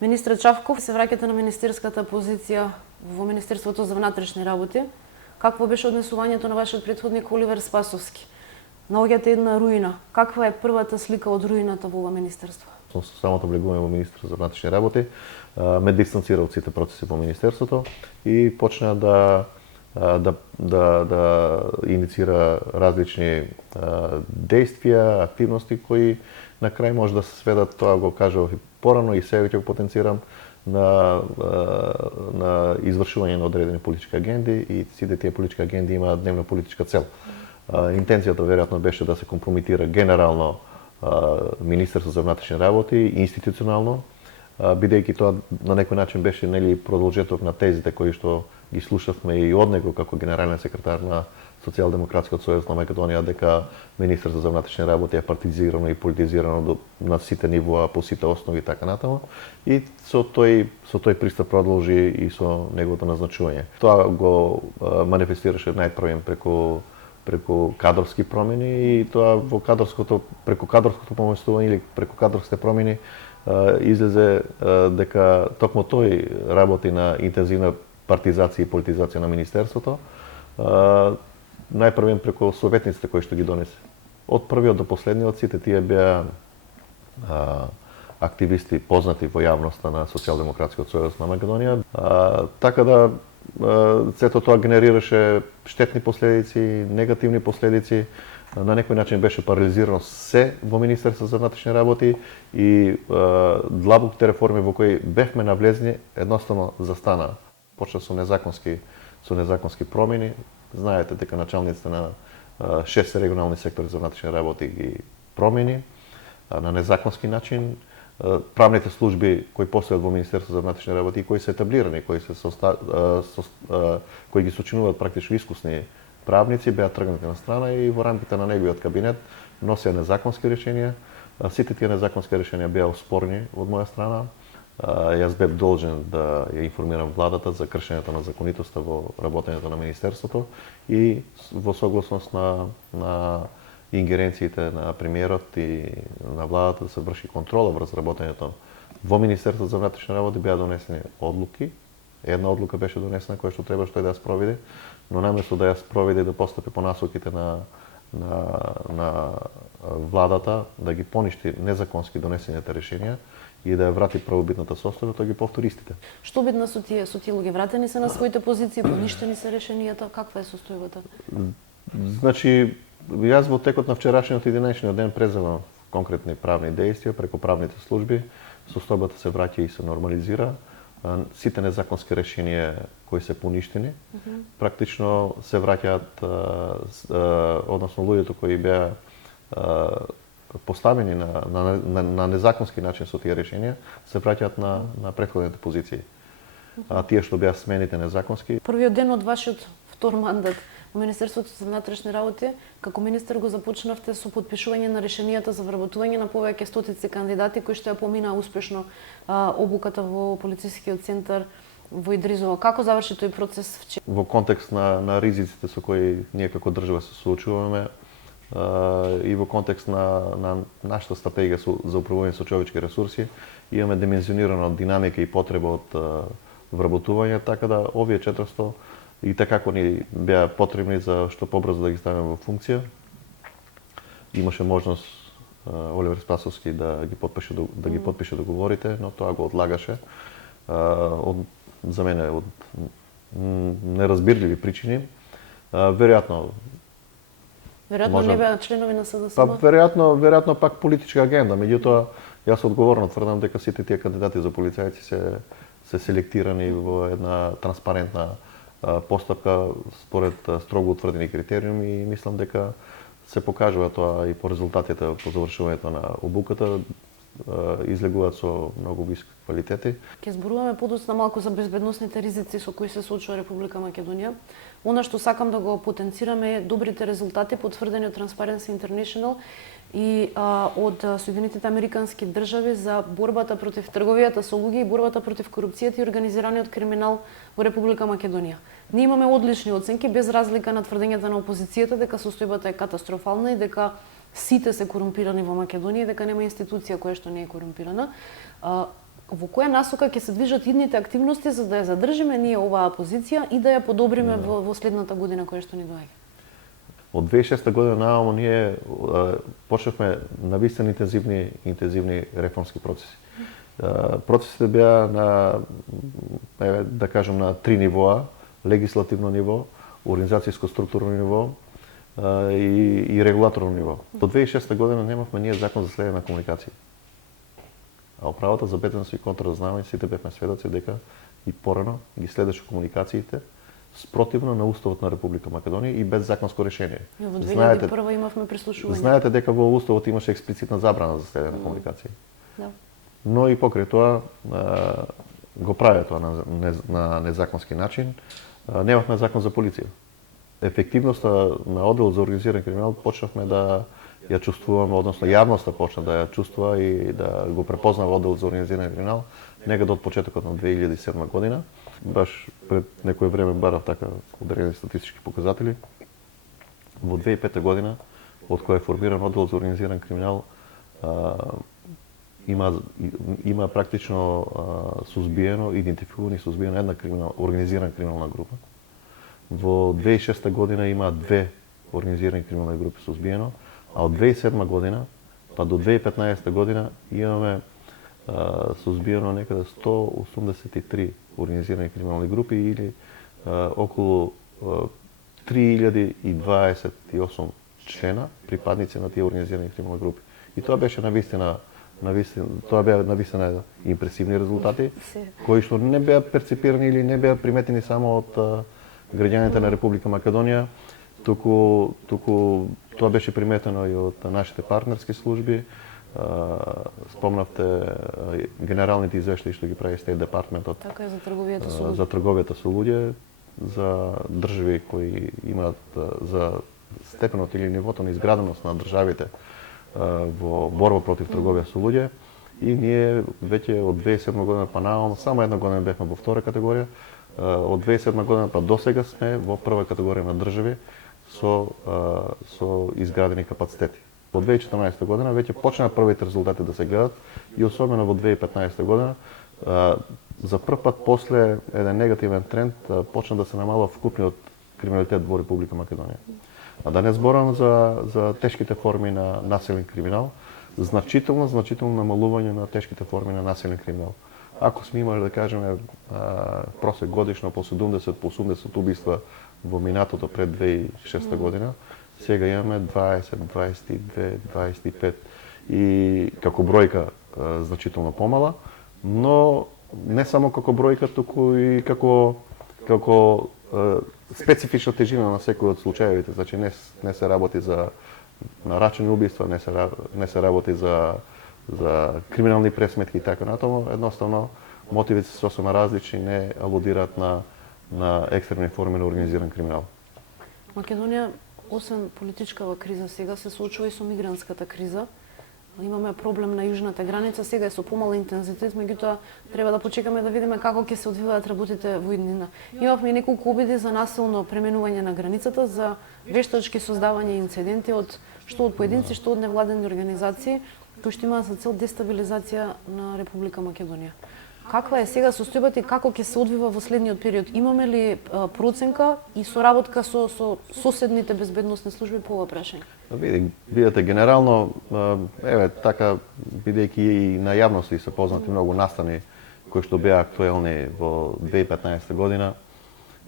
Министр Чавков, се враќате на министерската позиција во Министерството за внатрешни работи. Какво беше однесувањето на вашиот претходник Оливер Спасовски? Наоѓате една руина. Каква е првата слика од руината во ова министерство? Со самото влегување во Министерство за внатрешни работи ме дистанцира од сите процеси во министерството и почна да инициира различни действија, активности кои на крај може да се сведат, тоа го кажав и порано и сега ќе го потенцирам, на извршување на одредени политички агенди и сите тие политички агенди имаат дневна политичка цел. Интенцијата веројатно беше да се компрометира генерално Министерство за внатрешни работи, институционално, бидејќи тоа на некој начин беше продолжеток на тезите кои што ги слушавме и од него како генерален секретар на Социјалдемократскиот сојуз на Македонија, дека Министерство за внатрешни работи е партизирано и политизирано на сите нивоа, по сите основи и така натаму. И со тој пристап продолжи и со неговото назначување. Тоа го манифестираше најпрвен преку кадрски промени и тоа преку кадрското поместување или преку кадрските промени излезе дека токму тој работи на интензивна партизација и политизација на министерството, најпрвен преку советниците кои што ги донесе. Од првиот до последниот сите тие беа активисти познати во јавноста на Социјалдемократскиот сојуз на Македонија. Така да сето тоа генерираше штетни последици, негативни последици. На некој начин беше парализирано се во Министерство за внатрешни работи и длабоките реформи во кои бевме навлезни едноставно застана. Почна со незаконски промени. Знаете дека началниците на 6 регионални сектори за внатрешни работи ги промени на незаконски начин. Правните служби кои постојат во Министерство за внатрешни работи и кои се етаблирани, кои ги сочинуваат практично искусни правници, беа тргнати на страна и во рамките на неговиот кабинет носеа незаконски решенија. Сите тие незаконски решенија беа оспорени од моја страна. Јас бев должен да ја информирам владата за кршењето на законитоста во работењето на министерството и во согласност на ингеренциите на премиерот и на владата да се врши контрола врз работењето во Министерството за внатрешни работи беа донесени одлуки. Една одлука беше донесена која што требаше тој да ја спроведе, но наместо да ја спроведе и да постапи по насоките на владата, да ги поништи незаконски донесените решенија и да ја врати правобитната состојба, тој ги повтори истите. Што бидна со тие луѓе? Вратени се на своите позиции, поништени се решенијата, каква е состојбата? Значи, јас во текот на вчерашниот и денешниот ден преземав конкретни правни действија преку правните служби, состојбата се враќа и се нормализира. Сите незаконски решенија кои се поништени, практично се враќаат, односно луѓето кои беа поставени на незаконски начин со тие решенија, се враќаат на претходните позиции. Тие што беа смените незаконски. Првиот ден од вашиот втор мандат во Министерството за внатрешни работи, како министер го започнавте со подпишување на решенијата за вработување на повеќе стотици кандидати кои што ја поминаа успешно обуката во полицискиот центар во Идризово. Како заврши тој процес вчера? Во контекст на ризиците со кои ние како држава се соочуваме и во контекст на нашата стратегија за управување со човечки ресурси, имаме димензионирана динамика и потреба од вработување, така да овие 400 и така како ни беа потребни за што побрзо да ги ставиме во функција. Имаше можност Оливер Спасовски да ги потпише договорите, но тоа го одлагаше за мене од неразбирливи причини. Веројатно не беа членови на СДСМ? Веројатно пак политичка агенда, меѓутоа јас одговорно тврдам дека сите тие кандидати за полицајци се селектирани во една транспарентна постапка според строго утврдени критериуми и мислам дека се покажува тоа и по резултатите по завршувањето на обуката, излегуваат со многу високи квалитети. Ќе зборуваме подоцна малку за безбедносните ризици со кои се соочува Република Македонија. Она што сакам да го потенцираме е добрите резултати потврдени од Transparency International и од Соединетите Американски држави за борбата против трговијата со луѓе и борбата против корупцијата и организираниот криминал во Република Македонија. Ние имаме одлични оценки без разлика на тврдењата на опозицијата дека состојбата е катастрофална и дека сите се корумпирани во Македонија и дека нема институција која што не е корумпирана. во која насока ќе се движат идните активности за да ја задржиме ние оваа позиција и да ја подобриме во следната година која што ни доаѓа? Од 2006 година наомо ние почнавме навистина интензивни реформски процеси. Процесите беа на, да кажем, на три нивоа: легислативно ниво, организацијско структурно ниво и регулаторно ниво. До 2006 година немавме ние закон за следење на комуникација. А управата за безбедност и контраразузнавање сите бевме сведоци дека и порано ги следеше комуникациите спротивно на Уставот на Република Македонија и без законско решение. Во 2001 имавме прислушување. Знаете дека во Уставот имаше експлицитна забрана за следење на комуникација. Да. Но и покрај тоа го праве тоа на незаконски начин. Немавме закон за полиција. Ефективноста на одделот за организиран криминал почнавме да ја чувствуваме, односно јавноста почна да ја чувствува и да го препознава одделот за организиран криминал некаде од почетокот на 2007 година. Баш пред некое време барав така одредени статистички показатели. Во 2005 година, од која е формиран оддел за организиран криминал, има практично сузбиено, идентификувани сузбиено една организирана криминална група. Во 2006 година има две организирани криминални групи сузбиено, а од 2007 година па до 2015 година имаме сузбиено некаде 183 организирани криминални групи или околу 3028 члена, припадници на тие организирани криминални групи. И тоа беше навистина импресивни резултати, кои што не беа перципирани или не беа приметени само од граѓаните на Република Македонија, туку тоа беше приметено и од нашите партнерски служби. Спомнавте генералните извештаи што ги прави Стейт Департментот. Така е, за трговијата со луѓе. За трговијата со луѓе, за држави кои имаат за степенот или нивото на изграденост на државите во борба против трговија со луѓе. И ние веќе од 2007 година па наома, само една година бевме во втора категорија, од 2007 година па досега сме во прва категорија на држави со изградени капацитети. Во 2014 година веќе почнаа првите резултати да се гледат и особено во 2015 година за прв пат после еден негативен тренд почна да се намалува вкупниот криминалитет во Република Македонија. А да не зборам за тешките форми на насилен криминал, значително намалување на тешките форми на насилен криминал. Ако сме имали, да кажеме, просек годишно по 70-80 убиства во минатото пред 2006 година, сега имаме 20, 22, 25 и како бројка значително помала, но не само како бројка, туку и како специфична тежина на секој од случаевите. Значи не се работи за нарачени убиства, не се работи за криминални пресметки и така натаму. Едноставно мотивите се сосема различни, не алудираат на екстремни форми на организиран криминал. Македонија, освен политичкава криза, сега се соочува и со мигрантската криза. Имаме проблем на јужната граница, сега е со помал интензитет, меѓутоа треба да почекаме да видиме како ќе се одвиваат работите во иднина. Имавме и неколку обиди за насилно пременување на границата, за вештачки создавање инциденти што од поединци, што од невладени организации, кои што имаат за цел дестабилизација на Република Македонија. Каква е сега состојбата и како ќе се одвива во следниот период? Имаме ли проценка и соработка со соседните безбедносни служби по ова прашање? Видете, генерално, така, бидејќи и на јавност се познати многу настани кои што беа актуелни во 2015 година,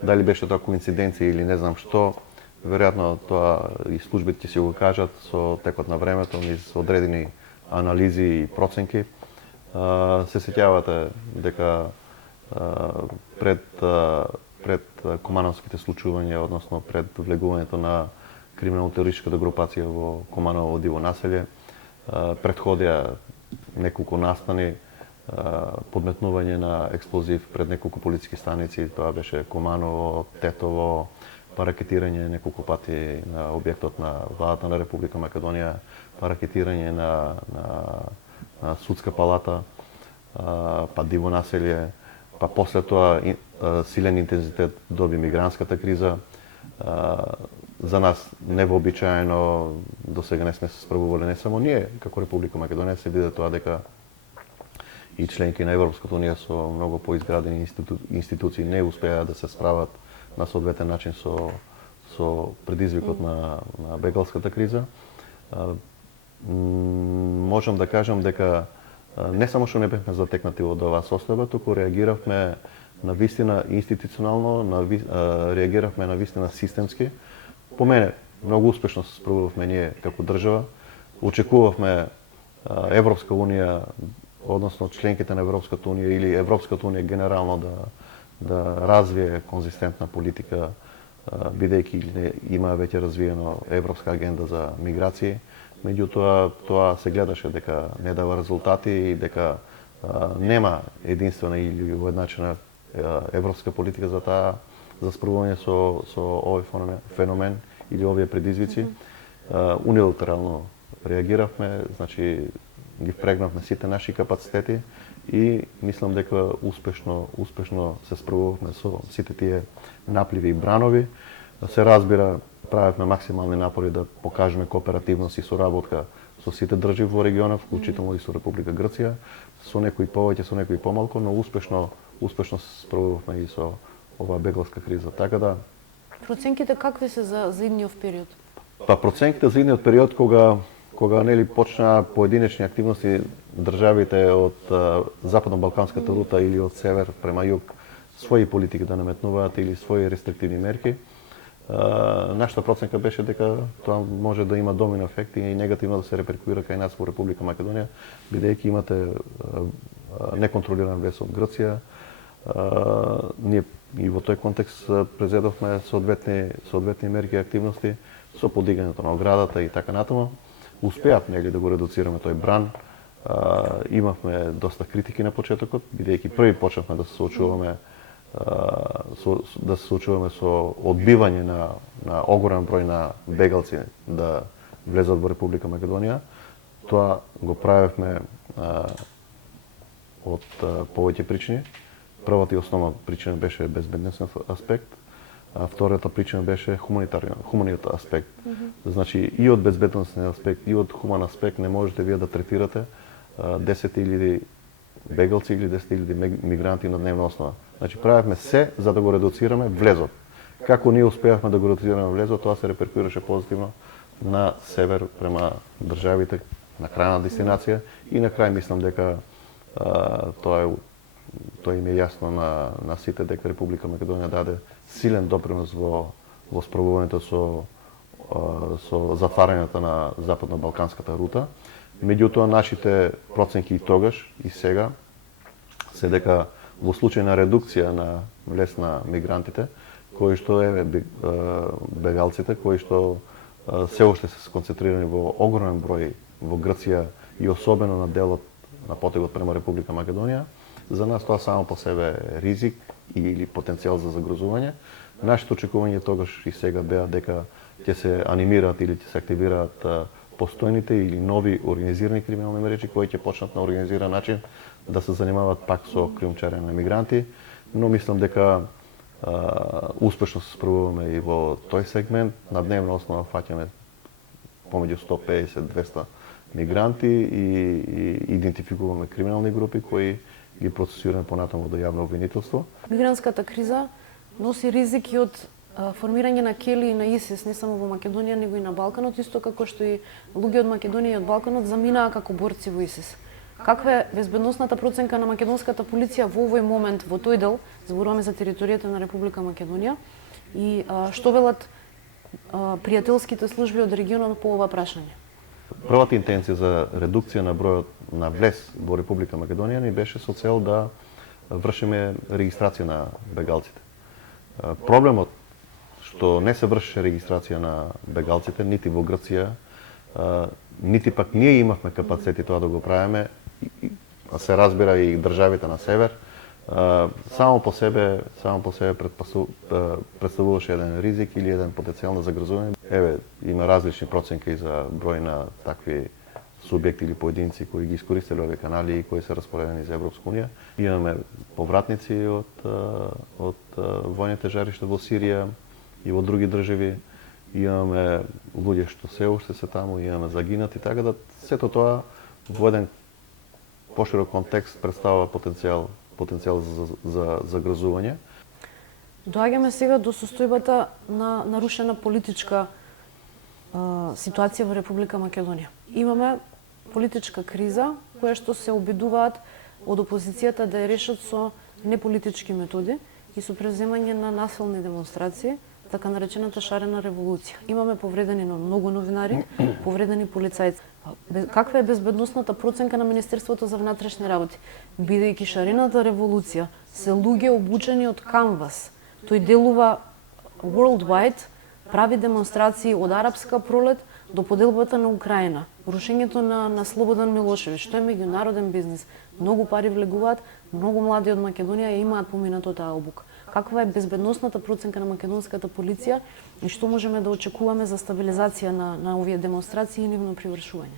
дали беше тоа коинциденција или не знам што, веројатно тоа и службите ќе си го кажат со текот на времето, низ одредени анализи и проценки. Се сеќавате дека пред Кумановските случувања, односно пред влегувањето на криминално-терористичката групација во Куманово диво населје, претходија неколку настани, подметнување на експлозив пред неколку полициски станици, тоа беше Куманово, Тетово, паракетирање неколку пати на објектот на владата на Република Македонија, паракетирање на судска палата, па диво населје, па после тоа силен интензитет доби мигрантската криза. За нас невообичаено, до сега не сме се справувале не само ние, како Република Македонија, се види тоа дека и членки на Европската унија со многу поизградени институции не успеа да се справат на соодветен начин со предизвикот на бегалската криза. Можам да кажам дека не само што не бевме затекнати од оваа состојба, туку реагиравме на вистина институционално, реагиравме на вистина системски. По мене, многу успешно се справувавме ние како држава. Очекувавме Европска унија, односно членките на Европската унија или Европската унија генерално да развие конзистентна политика, бидејќи има веќе развиено европска агенда за миграции. Меѓутоа, тоа се гледаше дека не дава резултати и дека нема единствена или уедначена европска политика за справување со овој феномен или овие предизвици. Унилатерално реагиравме, значи ги впрегнавме сите наши капацитети и мислам дека успешно се справувавме со сите тие напливи и бранови. Се разбира, правевме максимални напори да покажеме кооперативност и соработка со сите држави во регионот, вклучително и со Република Грција, со некои повеќе, со некои помалку, но успешно се справувавме и со оваа бегларска криза. Така да Проценките какви се за идниот период? Проценките за идниот период кога нели почнаа поединечни активности државите од западно-балканската рута или од север према југ своји политики да наметнуваат или своји рестриктивни мерки, нашата проценка беше дека тоа може да има домино ефект и негативно да се реперкуира кај нас во Република Македонија, бидејќи имате неконтролиран влез од Грција. Ние и во тој контекст презедовме соодветни мерки и активности со подигањето на оградата и така натаму. Успеавме да го редуцираме тој бран. Имавме доста критики на почетокот, бидејќи први почнавме да се соочуваме со одбивање на огромен број на бегалци да влезат во Република Македонија. Тоа го правевме од повеќе причини. Првата и основна причина беше безбедносен аспект, а втората причина беше хуманиот аспект. Значи и од безбедносен аспект и од хуман аспект не можете вие да третирате 10.000 бегалци или 10.000 мигранти на дневна основа. Значи правевме се за да го редуцираме влезот. Како ние успеавме да го редуцираме влезот, тоа се реперкуираше позитивно на север према државите на крајна дестинација и на крај мислам дека тоа им е јасно на сите дека Република Македонија даде силен допринос во справувањето со затварањето на западно-балканската рута. Меѓутоа, нашите проценки и тогаш и сега се дека во случај на редукција на влез на мигрантите, кои што бегалците, кои што се уште се сконцентрирани во огромен број во Грција и особено на делот на потегот према Република Македонија, за нас тоа само по себе е ризик или потенцијал за загрозување. Нашите очекувања тогаш и сега беа дека ќе се анимираат или ќе се активираат постојните или нови организирани криминални мрежи кои ќе почнат на организиран начин да се занимаваат пак со криумчарење на мигранти, но мислам дека успешно се справуваме и во тој сегмент. На дневна основа фаќаме помеѓу 150-200 мигранти и идентификуваме криминални групи кои ги процесираме понатаму до јавно обвинителство. Мигрантската криза носи ризики од формирање на кели и на ИСИС не само во Македонија, него и на Балканот, исто како што и луѓе од Македонија и од Балканот заминаа како борци во ИСИС. Каква е безбедносната проценка на македонската полиција во овој момент во тој дел, зборуваме за територијата на Република Македонија, и што велат пријателските служби од регионот по ова прашање? Првата интенција за редукција на бројот на влез во Република Македонија ни беше со цел да вршиме регистрација на бегалците. Проблемот што не се вршеше регистрација на бегалците нити во Грција, нити пак ние имавме капацитети тоа да го правиме, се разбира и државите на север, само по себе представуваше еден ризик или еден потенцијал на загрозување. Има различни проценки за број на такви субјекти или поединци кои ги искористиле овие канали и кои се распоредени за Европска унија. Имаме повратници од војните жаришта во Сирија и во други држави. Имаме луѓе што се уште се таму, имаме загинати, така да сето тоа во еден поширок контекст представува потенцијал за загрозување. Доаѓаме сега до состојбата на нарушена политичка ситуација во Република Македонија. Имаме политичка криза која што се обидуваат од опозицијата да ја решат со неполитички методи и со преземање на насилни демонстрации, така наречената шарена револуција. Имаме повредени многу новинари, повредени полицајци. Каква е безбедносната проценка на Министерството за внатрешни работи? Бидејќи шарената револуција се луѓе обучени од Canvas, тој делува worldwide, прави демонстрации од арапска пролет до поделбата на Украина, рушењето на Слободан Милошевиќ, што е меѓународен бизнис. Многу пари влегуваат, многу млади од Македонија ја имаат поминато таа обука. Каква е безбедносната проценка на македонската полиција и што можеме да очекуваме за стабилизација на овие демонстрации и нивно привршување?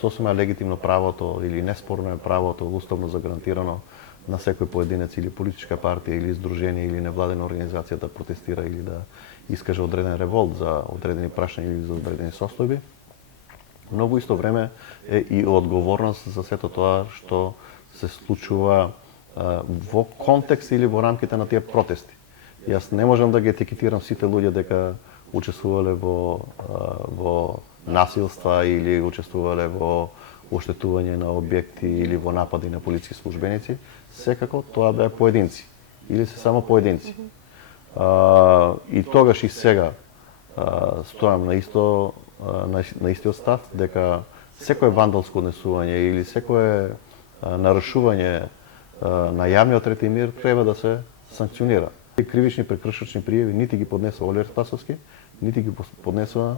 Сосема е легитимно правото или неспорно е правото уставно загарантирано на секој поединец или политичка партија или издружение или невладена организација да протестира или да искаже одреден револт за одредени прашања или за одредени состојби. Но во исто време е и одговорност за сето тоа што се случува во контекст или во рамките на тие протести. Јас не можам да ги етикетирам сите луѓе дека учествувале во насилства или учествувале во оштетување на објекти или во напади на полициски службеници. Секако тоа беа поединци или се само поединци. И тогаш и сега стојам на истиот став дека секое вандалско однесување или секое нарушување на јавниот ред и мир треба да се санкционира. Кривични прекршочни пријави нити ги поднесува Олиер Спасовски, нити ги поднесува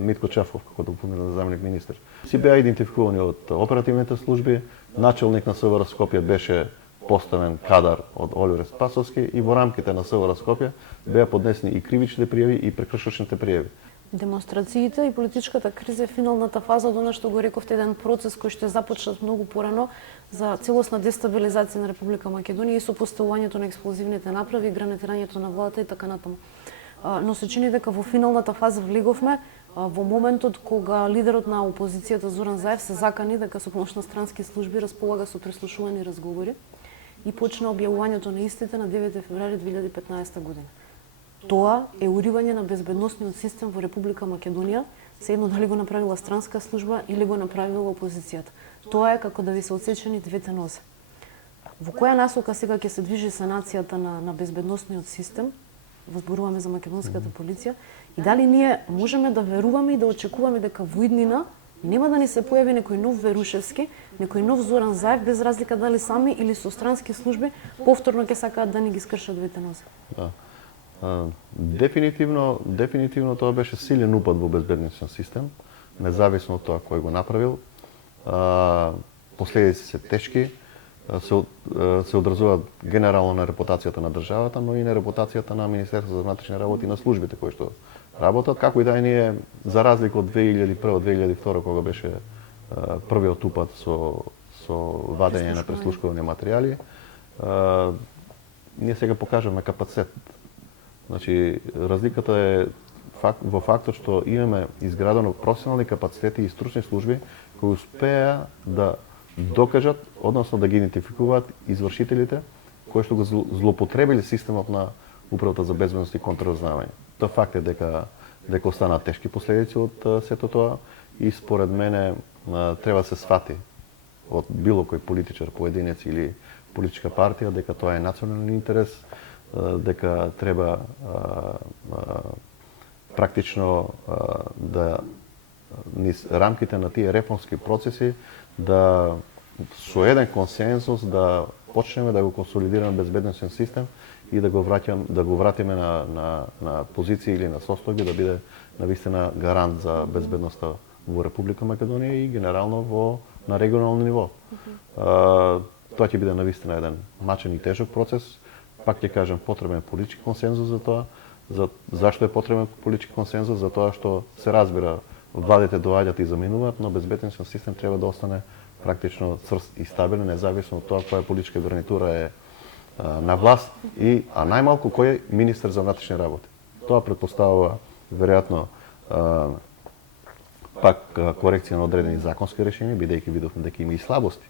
Митко Чафов како дополнителен заменик министер. Си беа идентификувани од оперативните служби, начелник на СВР Скопје беше поставен кадар од Олиер Спасовски и во рамките на СВР Скопје беа поднесени и кривичните пријави и прекршочните пријави. Демонстрациите и политичката криза е финалната фаза од она што го рековте, еден процес кој што е започнат многу порано за целосна дестабилизација на Република Македонија и со поставувањето на експлозивните направи, гранатирањето на владата и така натаму. Но се чини дека во финалната фаза влеговме во моментот кога лидерот на опозицијата Зоран Заев се закани дека со помош на странски служби располага со прислушувани разговори и почна објавувањето на истите на 9 февруари 2015 година. Тоа е уривање на безбедносниот систем во Република Македонија, се едно дали го направила странска служба или го направила опозицијата. Тоа е како да ви се отсечени двете нозе. Во која насока сега ќе се движи санацијата на безбедносниот систем, возборуваме за македонската полиција, и дали ние можеме да веруваме и да очекуваме дека во иднина нема да ни се појави некој нов Верушевски, некој нов Зоран Заев, без разлика дали сами или со странски служби, повторно ќе сакаат да ни ги скршат двете нозе. Да. Дефинитивно тоа беше силен упад во безбедносен систем, независно од тоа кој го направил. Последици се тешки, се одразуваат генерално на репутацијата на државата, но и на репутацијата на Министерството за внатрешни работи и на службите кои што работат, како и да е ние, за разлика од 2001-2002, кога беше првиот упад со вадење на прислушкувани материјали, ние сега покажаме капацитет. Значи, разликата е во фактот што имаме изградено професионални капацитети и стручни служби кои успеа да докажат, односно да ги идентификуваат извршителите кои што го злоупотребили системот на Управата за безбедност и контраразузнавање. Тоа факт е дека останаат тешки последици од сето тоа и според мене треба да се свати од било кој политичар, поединец или политичка партија дека тоа е национален интерес, дека треба практично да низ рамките на тие реформски процеси да со еден консензус да почнеме да го консолидираме безбедносен систем и да го вратиме на позиција или на состојби да биде навистина гарант за безбедноста во Република Македонија и генерално на регионално ниво. Тоа ќе биде навистина еден мачен и тежок процес. Пак ќе кажем, потребен е политички консензус за тоа. Зашто е потребен политички консензус? За тоа што се разбира, владите доаѓаат и заминуваат, но безбедносен систем треба да остане практично цврст и стабилен, независно од тоа која политичка гарнитура е на власт а најмалку кој е министер за внатрешни работи. Тоа претпоставува веројатно пак корекција на одредени законски решенија, бидејќи видовме дека има и слабости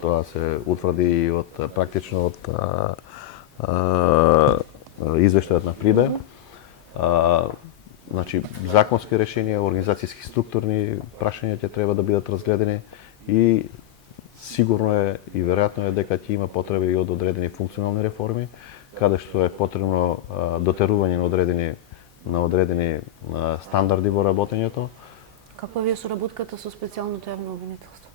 Тоа се утврди и од практично од извештајот на Прибе. Значи, законски решенија, организацијски структурни прашања ќе треба да бидат разгледани и сигурно е и веројатно е дека ќе има потреба и од одредени функционални реформи, каде што е потребно дотерување на одредени стандарди во работењето. Каква ви е соработката со специјалното јавно обвинителство?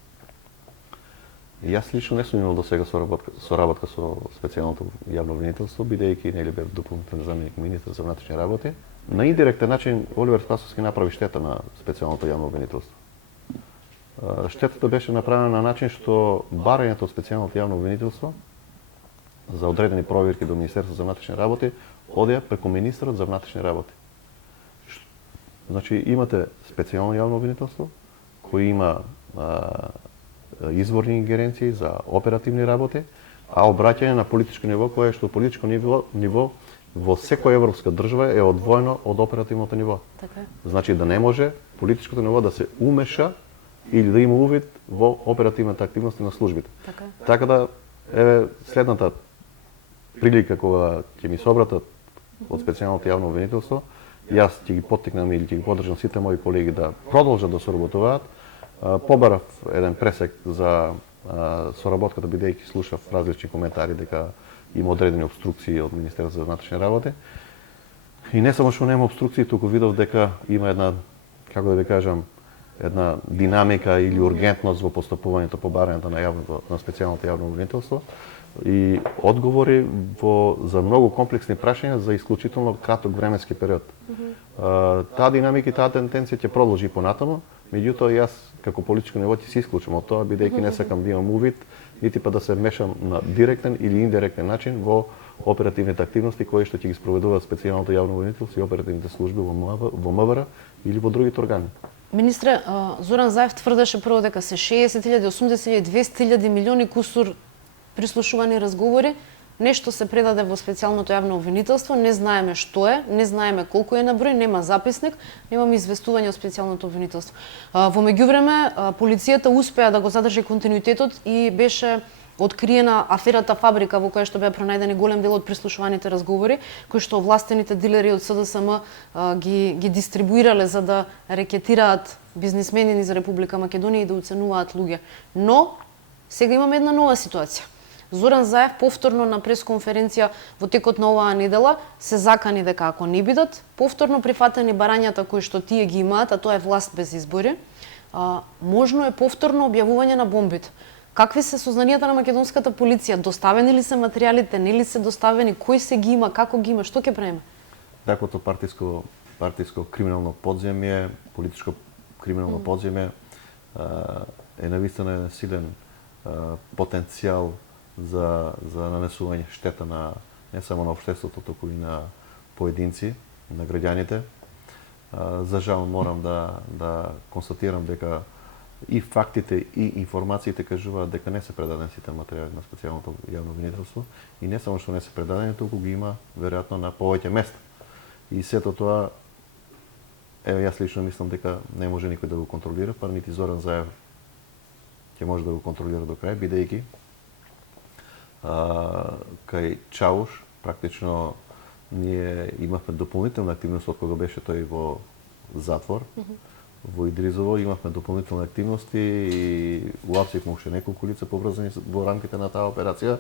Јас лично не сум имал до сега соработка со специјалното јавно обвинителство, бидејќи нели бев дополнителен заменик министар за внатрешни работи. На индиректен начин Оливер Спасовски направи штета на специјалното јавно обвинителство. Штетата беше направена на начин што барањето од специјалното јавно обвинителство за одредени проверки до Министерството за внатрешни работи одеа преку министерот за внатрешни работи. Значи имате специјално јавно обвинителство кој има изворни ингеренции за оперативни работи, а обраќање на политичко ниво кое што политичко ниво во секоја европска држава е одвоено од оперативното ниво. Така е. Значи да не може политичкото ниво да се умеша или да има увид во оперативната активност на службите. Така е. Така да еве следната прилика кога ќе ми се обратат од специјалното јавно обвинителство, јас ќе ги поттикнам или ќе ги поддржам сите мои колеги да продолжат да соработуваат. Побарав еден пресек за соработката, бидејќи слушав различни коментари дека има одредени обструкции од Министерството за внатрешни работи. И не само што нема обструкции, туку видов дека има една, како да ви кажам, една динамика или ургентност во постапувањето по барањето на специјалното јавно обвинителство и одговори за многу комплексни прашања за исклучително краток временски период. Таа динамика и таа тенденција ќе продолжи понатаму, меѓутоа јас како политичко ниво ќе се исклучам од тоа, бидејќи не сакам да имам увид, нити па да се мешам на директен или индиректен начин во оперативните активности кои што ќе ги спроведуваат специјалното јавно обвинителство и оперативните служби во МВР или во другите органи. Министре, Зоран Заев тврдеше прво дека се 60.000, 80.000, 200.000 милиони кусур прислушувани разговори, нешто се предаде во специјалното јавно обвинителство, не знаеме што е, не знаеме колку е на број, нема записник, немаме известување од специјалното обвинителство. Во меѓувреме, полицијата успеа да го задржи континуитетот и беше откриена аферата Фабрика, во која што беа пронајдени голем дел од прислушуваните разговори, кои што властените дилери од СДСМ ги дистрибуирале за да рекетираат бизнисмени низ Република Македонија и да уценуваат луѓе. Но сега имаме една нова ситуација. Зоран Заев повторно на пресконференција во текот на оваа недела се закани дека ако не бидат повторно прифатени барањата кои што тие ги имаат, а тоа е власт без избори, можно е повторно објавување на бомбите. Какви се сознанијата на македонската полиција? Доставени ли се материјалите, не ли се доставени, кој се ги има, како ги има, што ќе правиме? Таквото партиско криминално подземје, политичко криминално подземје е навистина силен потенцијал за нанесување штета не само на општеството, туку и на поединци, на граѓаните. За жал морам да констатирам дека и фактите и информациите кажуваат дека не се предадени сите материјали на специјалното јавно обвинителство и не само што не се предадени, туку ги има веројатно на повеќе места. И сето тоа јас лично мислам дека не може никој да го контролира, па нити Зоран Заев ќе може да го контролира до крај, бидејќи кај Чауш практично ние имавме дополнителна активност од кога беше тој во затвор. Во Идризово имавме дополнителни активности и уапсивме уште неколку лица поврзани во рамките на таа операција.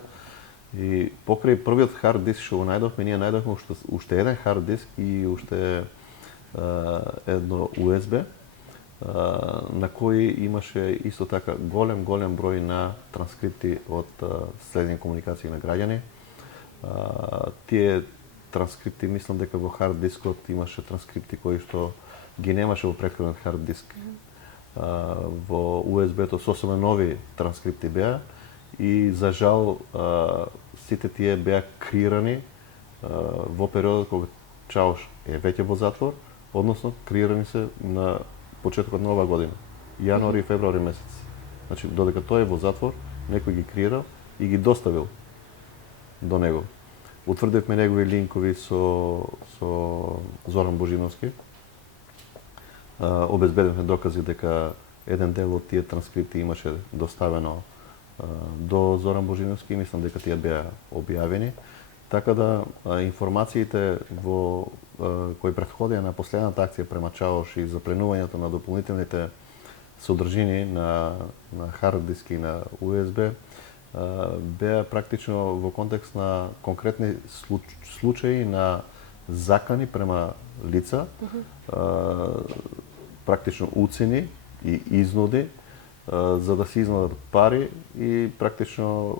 И покрај првиот хард диск што го најдовме, ние најдовме уште еден хард диск и уште едно USB, на кој имаше исто така голем број на транскрипти од следени комуникации на граѓани. Тие транскрипти, мислам дека во хард дискот имаше транскрипти кои што ги немаше во претходен хард диск. Во USB-то сосема нови транскрипти беа и за жал сите тие беа креирани во периодот кога Чауш е веќе во затвор, односно креирани се на почетокот на оваа година, јануари и февруари месец. Значи, додека тој е во затвор, некој ги креирал и ги доставил до него. Утврдивме негови линкови со Зоран Божиновски. Обезбедивме докази дека еден дел од тие транскрипти имаше доставено до Зоран Божиновски, мислам дека тие беа објавени. Така да информациите кои претходеа на последната акција према Чаош и запленувањето на дополнителните содржини на хард диски и на USB беа практично во контекст на конкретни случаи на закани према лица, практично уцени и изнуди за да се изнудат пари и практично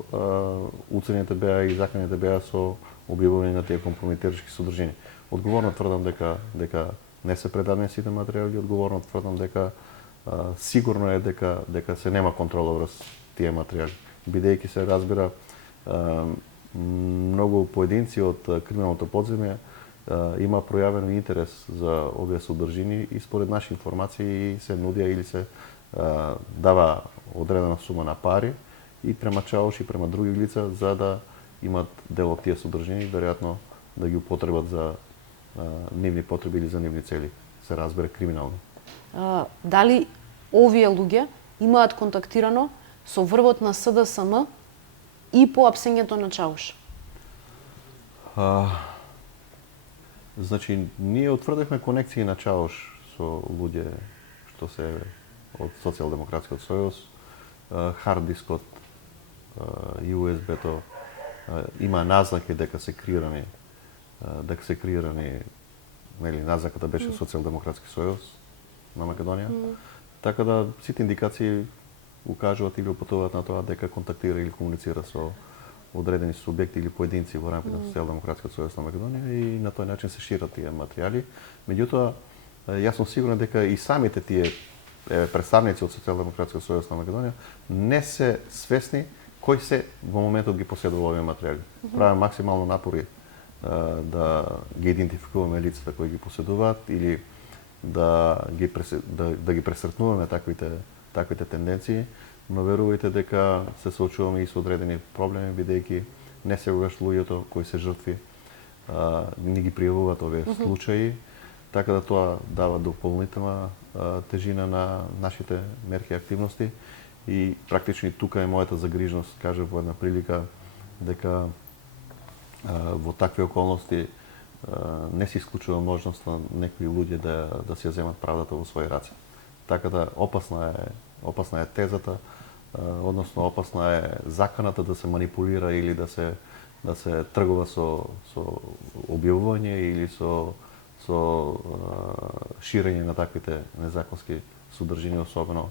уцените беа и заканите беа со објавување на тие компрометирачки содржини. Одговорно тврдам дека не се предадени сите материјали, одговорно тврдам дека сигурно е дека се нема контрола врз тие материјали. Бидејќи се разбира многу поединци од криминалното подземје има пројавен интерес за овие содржини и според наши информации се нудија или се дава одредена сума на пари и према Чаош и према други лица за да имат дел од тие содржини, веројатно да ги употребат за нивни потреби или за нивни цели, се разбере криминални. Дали овие луѓе имаат контактирано со врвот на СДСМ и по апсењето на Чаош? Значи, ние утврдивме конекции на Чаош со луѓе што се од Социјалдемократскиот сојуз, хард дискот и USB-то има назнаки дека се креирани, нели, назнаката беше Социјалдемократски сојуз на Македонија. Така да сите индикации укажуваат или упатуваат на тоа дека контактира или комуницира со одредени субјекти или поединци во рамките на Социјалдемократскиот сојуз на Македонија и на тој начин се шират тие материјали. Меѓутоа, јас сум сигурен дека и самите тие представници од Социјалдемократскиот сојуз на Македонија не се свесни кои се во моментот ги поседува овие материјали. Правиме максимално напори да ги идентификуваме лицата кои ги поседуваат или да ги пресретнуваме таквите тенденции, но верувајте дека се соочуваме и со одредени проблеми, бидејќи не секогаш луѓето кои се жртви ни ги пријавуваат овие случаи, така да тоа дава дополнителна тежина на нашите мерки и активности и практично и тука е мојата загрижност, кажав во една прилика, дека во такви околности не се исклучува можноста некои луѓе да си ја земат правдата во своји раце. Така да опасна е тезата, односно опасна е заканата да се манипулира или да се тргува со објавување или со ширење на таквите незаконски содржини, особено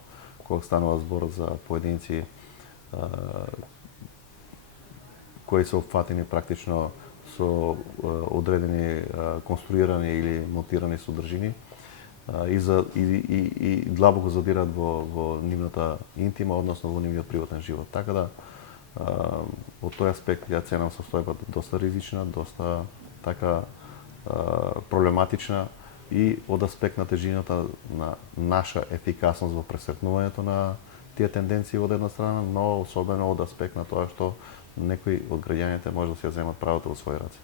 кога станува збор за поединци кои се опфатени практично со одредени конструирани или монтирани содржини и длабоко задираат во нивната интима, односно во нивниот приватен живот. Така да, од тој аспект ја ценам состојбата доста ризична, доста така проблематична и од аспект на тежината на наша ефикасност во пресретнувањето на тие тенденции од една страна, но особено од аспект на тоа што некои од граѓаните може да се ја земат правото во своји раце.